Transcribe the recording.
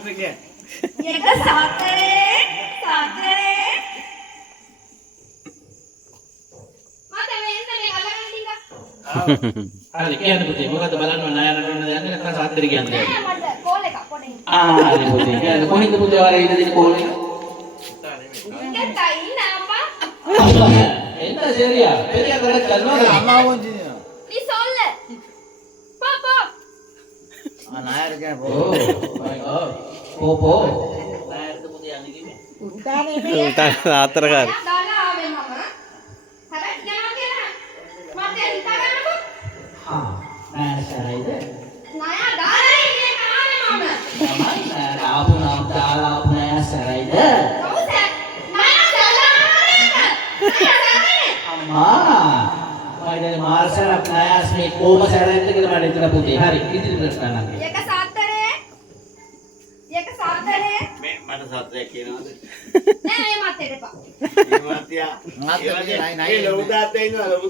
මාත්‍රේ කියන්නේ. එක සාත්‍රේ මට වෙන්න මේ අලගන්න ටික හරි කියන්න පුතේ මොකද බලන්න ණය නටන්න යන්නේ නැත්නම් සාත්‍රි කියන්නේ නෑ මට කෝල් එකක් පොඩි හරි පුතේ කියන්න කොහෙන්ද පුතේ ආර ඉඳ දින කෝල් එක ඉන්නයි නම්මා එන්න සෙරියා පෙරියා කරත් කරනවා අම්මා වොන්ජි දිනවා. ni soll papa නායර කියන්නේ පෝ ණයද පුතේ යන්නේ කිව්වේ ආතරකාර දාලා ආවේ මම හැබැයි යනවා කියලා මට හිතා ගන්නකො ණය සරයිද ණය දාලා ඉන්නේ කාවේ මම තමයි ආපු නම් දාලා ආපු ණය සරයිද කවුද ණය සල්ලානේ අම්මා මයිදේ මාර්සරක් ණයස් මේ කොහොම සරයිද කියලා මට හිතලා පුතේ හරි ඉතිරි ප්‍රශ්න නංගි එක සාත්‍රේ මේ මට සත්‍යයක් කියනවාද? නෑ මේ මත් එපා මේ මාත්‍යා. ඒ ලොකු තාත්තා ඉන්නවා ලොකු